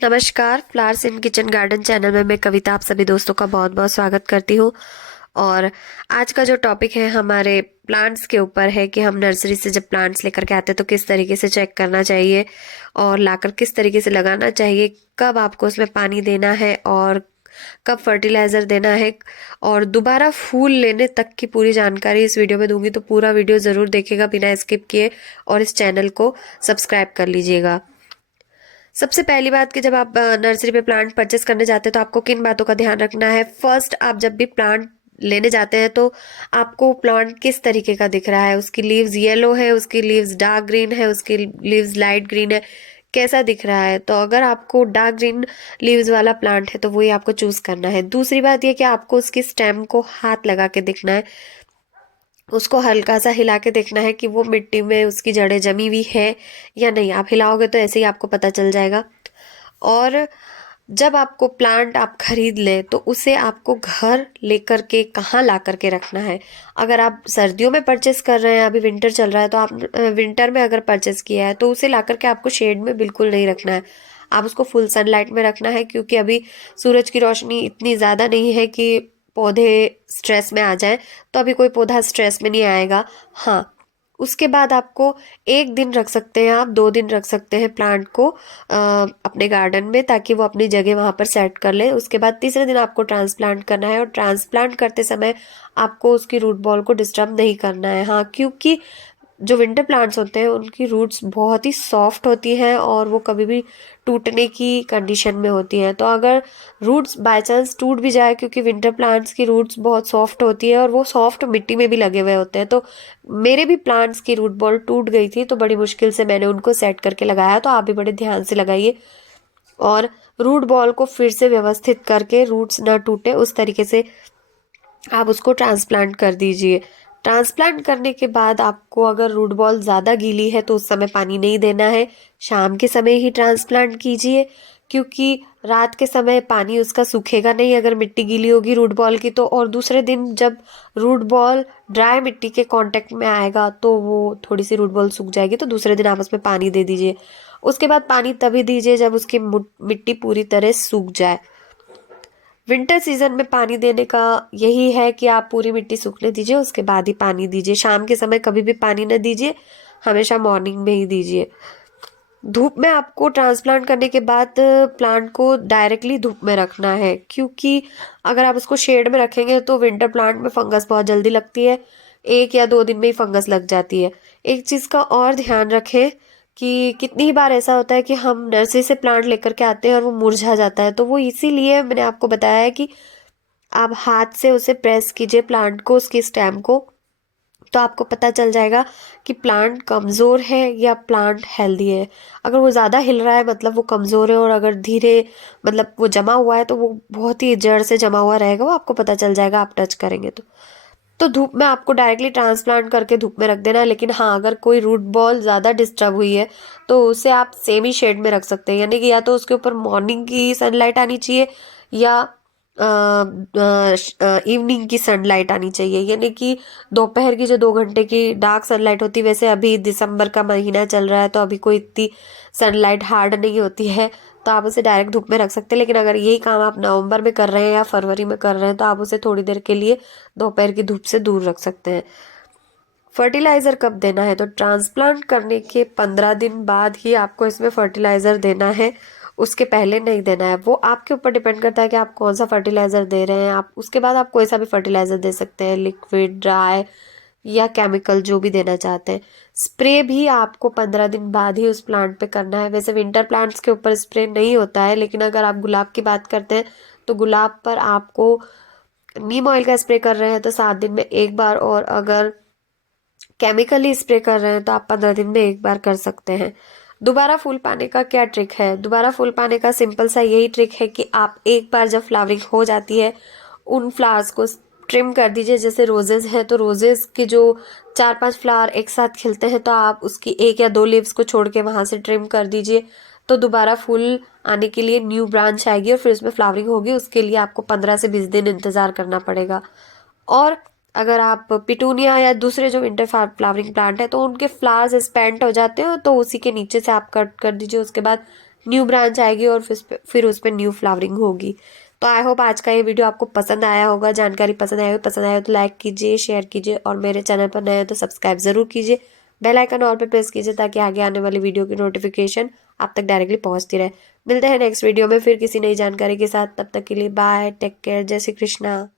नमस्कार। Flowers in kitchen garden channel में मैं कविता आप सभी दोस्तों का बहुत बहुत स्वागत करती हूँ। और आज का जो टॉपिक है हमारे प्लांट्स के ऊपर है कि हम नर्सरी से जब प्लांट्स लेकर के आते हैं तो किस तरीके से चेक करना चाहिए और लाकर किस तरीके से लगाना चाहिए, कब आपको उसमें पानी देना है और कब फर्टिलाइजर देना है और दोबारा फूल लेने तक की पूरी जानकारी इस वीडियो में दूंगी। तो पूरा वीडियो जरूर देखिएगा बिना स्किप किए और इस चैनल को सब्सक्राइब कर लीजिएगा। सबसे पहली बात कि जब आप नर्सरी पे प्लांट परचेस करने जाते हैं तो आपको किन बातों का ध्यान रखना है। फर्स्ट, आप जब भी प्लांट लेने जाते हैं तो आपको प्लांट किस तरीके का दिख रहा है। उसकी लीव्स येलो है, उसकी लीव्स डार्क ग्रीन है, उसकी लीव्स लाइट ग्रीन है, कैसा दिख रहा है। तो अगर आपको डार्क ग्रीन लीव्स वाला प्लांट है तो वही आपको चूज करना है। दूसरी बात यह कि आपको उसकी स्टेम को हाथ लगा के देखना है, उसको हल्का सा हिला के देखना है कि वो मिट्टी में उसकी जड़ें जमी हुई है या नहीं। आप हिलाओगे तो ऐसे ही आपको पता चल जाएगा। और जब आपको प्लांट आप खरीद लें तो उसे आपको घर लेकर के कहाँ ला करके रखना है। अगर आप सर्दियों में परचेस कर रहे हैं, अभी विंटर चल रहा है, तो आप विंटर में अगर परचेस किया है तो उसे ला करके आपको शेड में बिल्कुल नहीं रखना है। आप उसको फुल सनलाइट में रखना है, क्योंकि अभी सूरज की रोशनी इतनी ज़्यादा नहीं है कि पौधे स्ट्रेस में आ जाए। तो अभी कोई पौधा स्ट्रेस में नहीं आएगा। हाँ, उसके बाद आपको एक दिन रख सकते हैं, आप 2 दिन रख सकते हैं प्लांट को अपने गार्डन में, ताकि वो अपनी जगह वहां पर सेट कर ले। उसके बाद तीसरे दिन आपको ट्रांसप्लांट करना है और ट्रांसप्लांट करते समय आपको उसकी रूट बॉल को डिस्टर्ब नहीं करना है। हाँ, क्योंकि जो विंटर प्लांट्स होते हैं उनकी रूट्स बहुत ही सॉफ्ट होती हैं और वो कभी भी टूटने की कंडीशन में होती हैं। तो अगर रूट्स बाय चांस टूट भी जाए, क्योंकि विंटर प्लांट्स की रूट्स बहुत सॉफ्ट होती है और वो सॉफ्ट मिट्टी में भी लगे हुए होते हैं। तो मेरे भी प्लांट्स की रूट बॉल टूट गई थी, तो बड़ी मुश्किल से मैंने उनको सेट करके लगाया। तो आप भी बड़े ध्यान से लगाइए और रूट बॉल को फिर से व्यवस्थित करके, रूट्स ना टूटे उस तरीके से आप उसको ट्रांसप्लांट कर दीजिए। ट्रांसप्लांट करने के बाद आपको अगर रूट बॉल ज़्यादा गीली है तो उस समय पानी नहीं देना है। शाम के समय ही ट्रांसप्लांट कीजिए, क्योंकि रात के समय पानी उसका सूखेगा नहीं अगर मिट्टी गीली होगी रूट बॉल की तो। और दूसरे दिन जब रूट बॉल ड्राई मिट्टी के कांटेक्ट में आएगा तो वो थोड़ी सी रूट बॉल सूख जाएगी, तो दूसरे दिन आप उसमें पानी दे दीजिए। उसके बाद पानी तभी दीजिए जब उसकी मिट्टी पूरी तरह सूख जाए। विंटर सीजन में पानी देने का यही है कि आप पूरी मिट्टी सूखने दीजिए, उसके बाद ही पानी दीजिए। शाम के समय कभी भी पानी न दीजिए, हमेशा मॉर्निंग में ही दीजिए। धूप में आपको ट्रांसप्लांट करने के बाद प्लांट को डायरेक्टली धूप में रखना है, क्योंकि अगर आप उसको शेड में रखेंगे तो विंटर प्लांट में फंगस बहुत जल्दी लगती है। 1 या 2 दिन में ही फंगस लग जाती है। एक चीज़ का और ध्यान रखें कि कितनी ही बार ऐसा होता है कि हम नर्सरी से प्लांट लेकर के आते हैं और वो मुरझा जाता है। तो वो इसीलिए मैंने आपको बताया है कि आप हाथ से उसे प्रेस कीजिए प्लांट को, उसकी स्टेम को, तो आपको पता चल जाएगा कि प्लांट कमज़ोर है या प्लांट हेल्दी है। अगर वो ज़्यादा हिल रहा है मतलब वो कमज़ोर है, और अगर धीरे मतलब वो जमा हुआ है तो वो बहुत ही जड़ से जमा हुआ रहेगा। वो आपको पता चल जाएगा आप टच करेंगे तो धूप में आपको डायरेक्टली ट्रांसप्लांट करके धूप में रख देना है। लेकिन हाँ, अगर कोई रूट बॉल ज़्यादा डिस्टर्ब हुई है तो उसे आप सेमी शेड में रख सकते हैं, यानी कि या तो उसके ऊपर मॉर्निंग की सनलाइट आनी चाहिए या इवनिंग की सनलाइट आनी चाहिए, यानी कि दोपहर की जो 2 घंटे की डार्क सनलाइट होती है। वैसे अभी दिसंबर का महीना चल रहा है तो अभी कोई इतनी सनलाइट हार्ड नहीं होती है, तो आप उसे डायरेक्ट धूप में रख सकते हैं। लेकिन अगर यही काम आप नवंबर में कर रहे हैं या फरवरी में कर रहे हैं तो आप उसे थोड़ी देर के लिए दोपहर की धूप से दूर रख सकते हैं। फर्टिलाइजर कब देना है, तो ट्रांसप्लांट करने के 15 दिन बाद ही आपको इसमें फर्टिलाइजर देना है, उसके पहले नहीं देना है। वो आपके ऊपर डिपेंड करता है कि आप कौन सा फर्टिलाइजर दे रहे हैं। आप उसके बाद आप कोई सा भी फर्टिलाइजर दे सकते हैं, लिक्विड, ड्राई या केमिकल, जो भी देना चाहते हैं। स्प्रे भी आपको 15 दिन बाद ही उस प्लांट पे करना है। वैसे विंटर प्लांट्स के ऊपर स्प्रे नहीं होता है, लेकिन अगर आप गुलाब की बात करते हैं तो गुलाब पर आपको नीम ऑयल का स्प्रे कर रहे हैं तो 7 दिन में एक बार, और अगर केमिकली स्प्रे कर रहे हैं तो आप 15 दिन में एक बार कर सकते हैं। दोबारा फूल पाने का क्या ट्रिक है। दोबारा फूल पाने का सिंपल सा यही ट्रिक है कि आप एक बार जब फ्लावरिंग हो जाती है उन फ्लावर्स को ट्रिम कर दीजिए। जैसे रोजेज है तो रोजेज के जो 4-5 फ्लावर एक साथ खिलते हैं तो आप उसकी 1 या 2 लीव्स को छोड़ के वहां से ट्रिम कर दीजिए। तो दोबारा फूल आने के लिए न्यू ब्रांच आएगी और फिर उसमें फ्लावरिंग होगी। उसके लिए आपको 15 से 20 दिन इंतजार करना पड़ेगा। और अगर आप पिटूनिया या दूसरे जो विंटर फ्लावरिंग प्लांट है तो उनके फ्लावर्स स्पेंट हो जाते हो तो उसी के नीचे से आप कट कर दीजिए। उसके बाद न्यू ब्रांच आएगी और फिर उस पर न्यू फ्लावरिंग होगी। तो आई होप आज का ये वीडियो आपको पसंद आया होगा, जानकारी पसंद आया हो तो लाइक कीजिए, शेयर कीजिए और मेरे चैनल पर नए हो तो सब्सक्राइब ज़रूर कीजिए। बेल आइकन ऑल पे प्रेस कीजिए ताकि आगे आने वाली वीडियो की नोटिफिकेशन आप तक डायरेक्टली पहुंचती रहे। मिलते हैं नेक्स्ट वीडियो में फिर किसी नई जानकारी के साथ। तब तक के लिए बाय, टेक केयर, जय श्री कृष्णा।